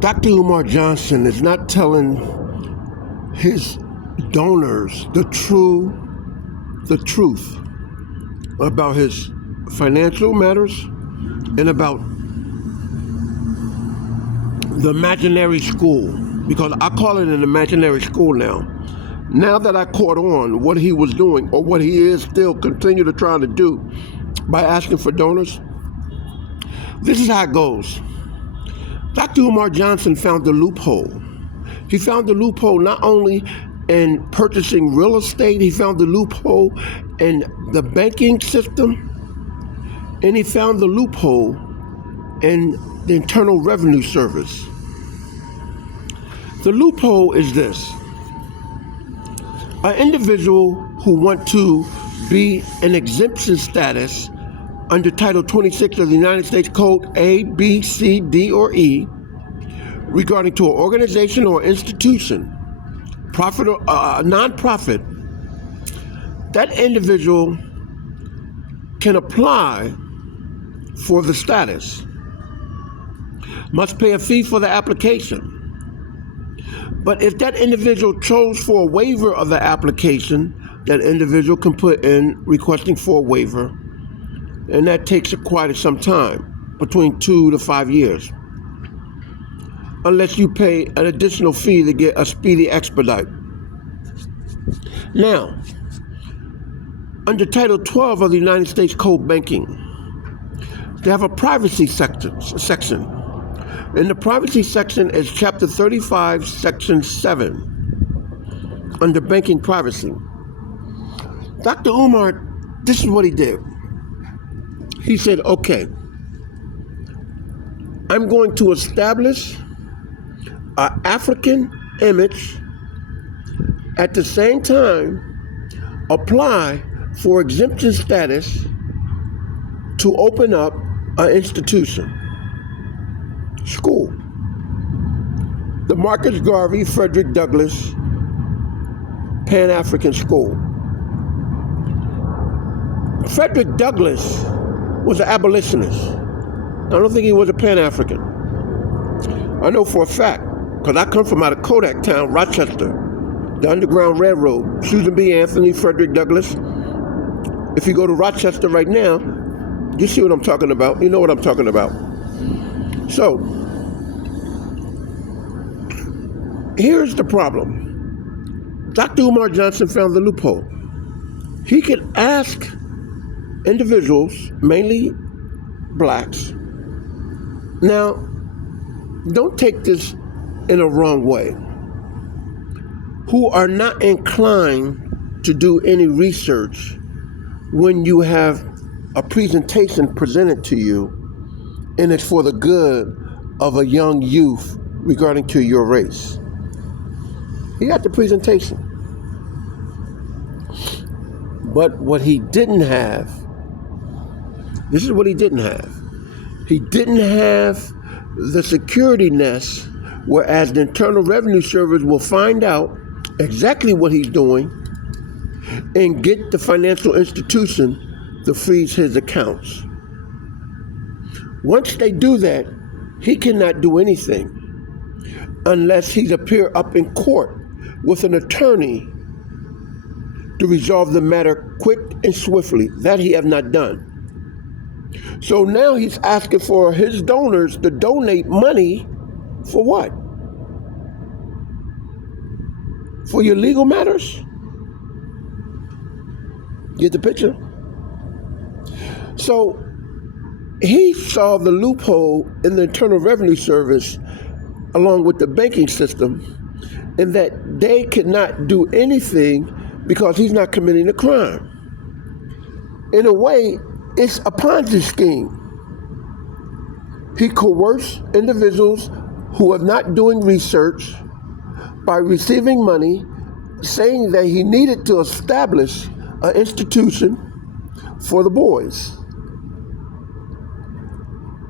Dr. Umar Johnson is not telling his donors the truth about his financial matters and about the imaginary school, because I call it an imaginary school now. Now that I caught on what he was doing, or what he is still continue to try to do by asking for donors, this is how it goes. Dr. Umar Johnson found the loophole. He found the loophole not only in purchasing real estate, he found the loophole in the banking system, and he found the loophole in the Internal Revenue Service. The loophole is this: an individual who want to be in exemption status under Title 26 of the United States Code A, B, C, D, or E, regarding to an organization or institution, profit or non-profit, that individual can apply for the status, must pay a fee for the application. But if that individual chose for a waiver of the application, that individual can put in requesting for a waiver, and that takes quite some time, between 2 to 5 years, unless you pay an additional fee to get a speedy expedite. Now, under Title 12 of the United States Code Banking, they have a privacy section. And the privacy section is Chapter 35, Section 7, under banking privacy. Dr. Umar, this is what he did. He said, okay, I'm going to establish an African image, at the same time apply for exemption status to open up an institution, school. The Marcus Garvey Frederick Douglass Pan-African School. Frederick Douglass was an abolitionist. I don't think he was a Pan-African. I know for a fact, because I come from out of Kodak Town, Rochester, the Underground Railroad, Susan B. Anthony, Frederick Douglass. If you go to Rochester right now, you see what I'm talking about. You know what I'm talking about. So, here's the problem. Dr. Umar Johnson found the loophole. He could ask individuals, mainly blacks. Now, don't take this in a wrong way, who are not inclined to do any research when you have a presentation presented to you and it's for the good of a young youth regarding to your race. He got the presentation. But what he didn't have, this is what he didn't have. He didn't have the security nest, whereas the Internal Revenue Service will find out exactly what he's doing and get the financial institution to freeze his accounts. Once they do that, he cannot do anything unless he's appear up in court with an attorney to resolve the matter quick and swiftly. That he have not done. So now he's asking for his donors to donate money for what? For your legal matters? Get the picture? So he saw the loophole in the Internal Revenue Service along with the banking system, in that they could not do anything because he's not committing a crime. In a way, it's a Ponzi scheme. He coerced individuals who are not doing research by receiving money, saying that he needed to establish an institution for the boys.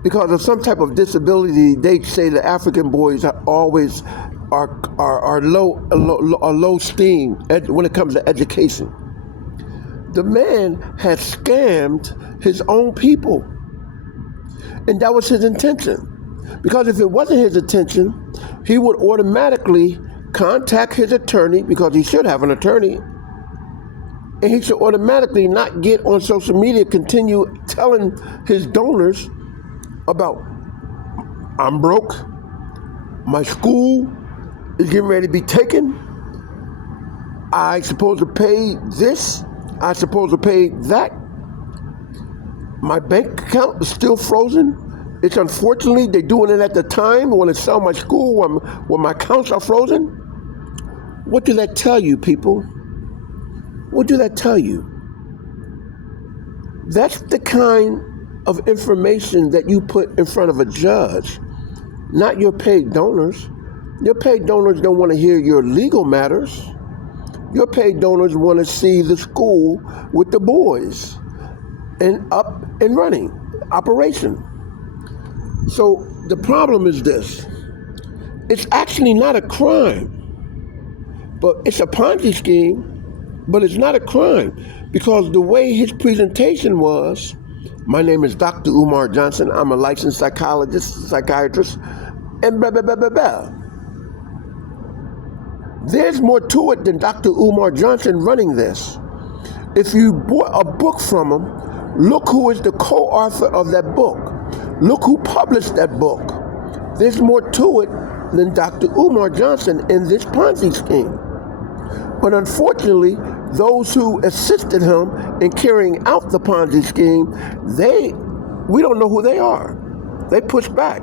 Because of some type of disability, they say the African boys are always low esteem when it comes to education. The man had scammed his own people, and that was his intention. Because if it wasn't his intention, he would automatically contact his attorney, because he should have an attorney, and he should automatically not get on social media, continue telling his donors about, I'm broke, my school is getting ready to be taken, I supposed to pay this, I supposed to pay that, my bank account is still frozen. It's unfortunately, they're doing it at the time when I sell my school, when my accounts are frozen. What do that tell you, people? What do that tell you? That's the kind of information that you put in front of a judge, not your paid donors. Your paid donors don't want to hear your legal matters. Your paid donors want to see the school with the boys and up and running, operation. So the problem is this. It's actually not a crime, but it's a Ponzi scheme, but it's not a crime, because the way his presentation was, my name is Dr. Umar Johnson, I'm a licensed psychologist, psychiatrist, and blah, blah, blah, blah, blah. There's more to it than Dr. Umar Johnson running this. If you bought a book from him, look who is the co-author of that book. Look who published that book. There's more to it than Dr. Umar Johnson in this Ponzi scheme. But unfortunately, those who assisted him in carrying out the Ponzi scheme, we don't know who they are. They push back.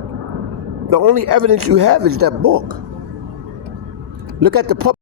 The only evidence you have is that book. Look at the public.